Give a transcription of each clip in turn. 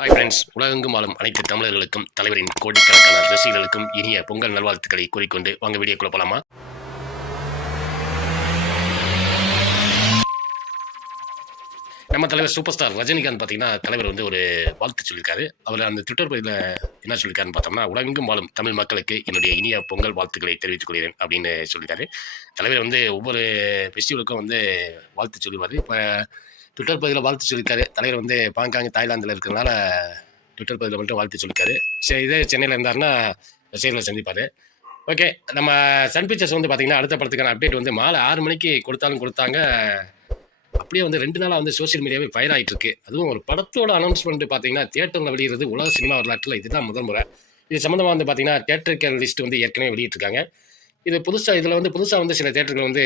Hi friends உலகெங்கும் வாழும் அனைத்து தமிழர்களுக்கும் தலைவரின் கோடிக்கணக்கான ரசிகர்களுக்கும் இனிய பொங்கல் நல்வாழ்த்துக்களை கூறிக்கொண்டு வாங்க வீடியோ போலாமா? நம்ம தலைவர் சூப்பர் ஸ்டார் ரஜினிகாந்த் பார்த்தீங்கன்னா தலைவர் வந்து ஒரு வாழ்த்து சொல்லியிருக்காரு. அவர் அந்த ட்விட்டர் பதிவில் என்ன சொல்லியிருக்காருன்னு பார்த்தோம்னா உலகெங்கும் வாழும் தமிழ் மக்களுக்கு என்னுடைய இனிய பொங்கல் வாழ்த்துக்களை தெரிவித்துக் கொள்கிறேன் அப்படின்னு சொல்லியிருக்காரு. தலைவர் வந்து ஒவ்வொரு ஃபெஸ்டிவலுக்கும் வந்து வாழ்த்து சொல்லுவார் இப்போ ட்விட்டர் பதிவில் வாழ்த்து சொல்லியிருக்காரு. தலைவர் வந்து பாங்காங் தாய்லாந்தில் இருக்கிறதுனால ட்விட்டர் பதிவில் மட்டும் வாழ்த்து சொல்லியிருக்காரு. சரி இதே சென்னையில் இருந்தாருன்னா ரசிகர்களை சந்திப்பார். ஓகே நம்ம சன் பிக்சர்ஸ் வந்து பார்த்தீங்கன்னா அடுத்த படத்துக்கான அப்டேட் வந்து மாலை ஆறு மணிக்கு கொடுத்தாலும் கொடுத்தாங்க. அப்படியே வந்து ரெண்டு நாளாக வந்து சோஷியல் மீடியாவே ஃபயர் ஆகிட்டு இருக்கு அதுவும் ஒரு படத்தோட அனௌன்ஸ்மெண்ட் பார்த்தீங்கன்னா தியேட்டரில் வெளியிடுறது உலக சினிமா வரலாற்றில் இதுதான் முதல் முறை. இது சம்மந்தமாக வந்து பார்த்தீங்கன்னா தியேட்டருக்கு லிஸ்ட் வந்து ஏற்கனவே வெளியிட்டிருக்காங்க. இது புதுசாக இதில் வந்து புதுசாக வந்து சில தேட்டர்கள் வந்து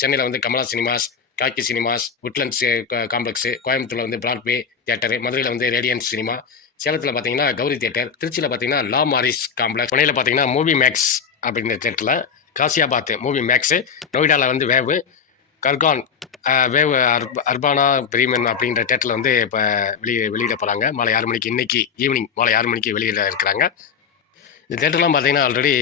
சென்னையில் வந்து கமலா சினிமாஸ் காக்கி சினிமாஸ் உட்லண்ட்ஸ் காம்ப்ளெக்ஸு கோயம்புத்தூரில் வந்து பிராட்வே தியேட்டரு மதுரையில் வந்து ரேடியன்ஸ் சினிமா சேலத்தில் பார்த்தீங்கன்னா கௌரி தியேட்டர் திருச்சியில் பார்த்தீங்கன்னா லா மாரிஸ் காம்ப்ளெக்ஸ் புனையில் பார்த்தீங்கன்னா மூவி மேக்ஸ் அப்படிங்கிற தியேட்டரில் காசியாபாத் மூவி மேக்ஸு நொய்டாவில் வந்து வேவு கர்கான் வேவ் வேவு அர்ப அர்பானா பிரீமன் அப்படின்ற தேட்டரில் வந்து இப்போ வெளியே வெளியிட போகிறாங்க மாலை ஆறு மணிக்கு இன்னைக்கு ஈவினிங் மாலை ஆறு மணிக்கு வெளியிட இருக்கிறாங்க. இந்த தேட்டர்லாம் பார்த்தீங்கன்னா ஆல்ரெடி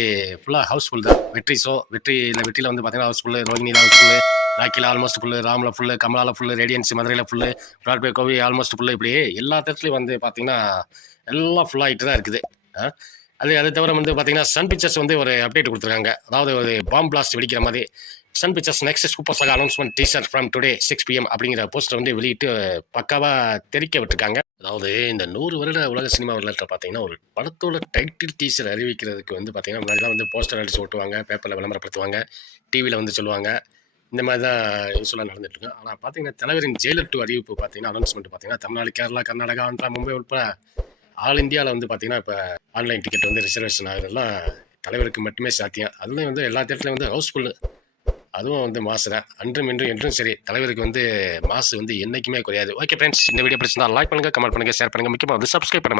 ஃபுல்லாக ஹவுஸ்ஃபுல் தான். வெற்றி ஷோ வெற்றி இந்த வெற்றியில் வந்து பார்த்தீங்கன்னா ஹவுஸ்ஃபுல்லு ரோஹினியில் ஹவுஸ்ஃபுல்லு ராக்கியில் ஆல்மோஸ்ட் ஃபுல்லு ராமில் ஃபுல்லு கமலாவில் ஃபுல்லு ரேடியன்ஸ் மதுரையில் ஃபுல்லு பிராட்வே கோவி ஆல்மோஸ்ட் ஃபுல்லு இப்படி எல்லா தேட்டர்லையும் வந்து பார்த்தீங்கன்னா எல்லாம் ஃபுல்லாகிட்டு தான் இருக்குது. அது அது தவிர வந்து பார்த்தீங்கன்னா சன் பிக்சர்ஸ் வந்து ஒரு அப்டேட் கொடுத்துருக்காங்க. அதாவது ஒரு பாம் பிளாஸ்ட் வெடிக்கிற மாதிரி. Sun Pictures next super saga announcement teaser from today six PM அப்படிங்கிற போஸ்டர் வந்து வெளியிட்டு பக்காவாக தெரிக்க விட்டுருக்காங்க. அதாவது இந்த நூறு வருட உலக சினிமா வரலாற்றில் பார்த்தீங்கன்னா ஒரு படத்தோட டைட்டில் டீசர் அறிவிக்கிறதுக்கு வந்து பார்த்தீங்கன்னா முன்னாடிலாம் வந்து போஸ்டர் அடிச்சு ஓட்டுவாங்க பேப்பரில் விளம்பரப்படுத்துவாங்க டிவியில் வந்து சொல்லுவாங்க. இந்த மாதிரி தான் யூஸ்ஃபுல்லாக நடந்துட்டு இருக்கு ஆனால் பார்த்தீங்கன்னா தலைவரின் ஜெயலர் டூ அறிவிப்பு பார்த்தீங்கன்னா அனௌன்ஸ்மெண்ட் பார்த்தீங்கன்னா தமிழ்நாடு கேரளா கர்நாடகா ஆந்திரா மும்பை உட்பட ஆல் இந்தியாவில் வந்து பார்த்தீங்கன்னா இப்போ ஆன்லைன் டிக்கெட் வந்து ரிசர்வேஷன் ஆகுறதுலாம் தலைவருக்கு மட்டுமே சாத்தியம். அதுலேயும் வந்து எல்லா தேட்டர்லையும் வந்து ஹவுஸ்ஃபுல் அதுவும் வந்து மாசு தான். அன்றும் இன்றும் என்றும் சரி தலைவருக்கு வந்து மாசு வந்து என்னைக்குமே குறையாது. ஓகே ஃப்ரெண்ட்ஸ் இந்த வீடியோ பிடிச்சிருந்தா லைக் பண்ணுங்கள் கமெண்ட் பண்ணுங்கள் ஷேர் பண்ணுங்கள் முக்கியமாக வந்து சப்ஸ்கிரைப் பண்ணுங்கள்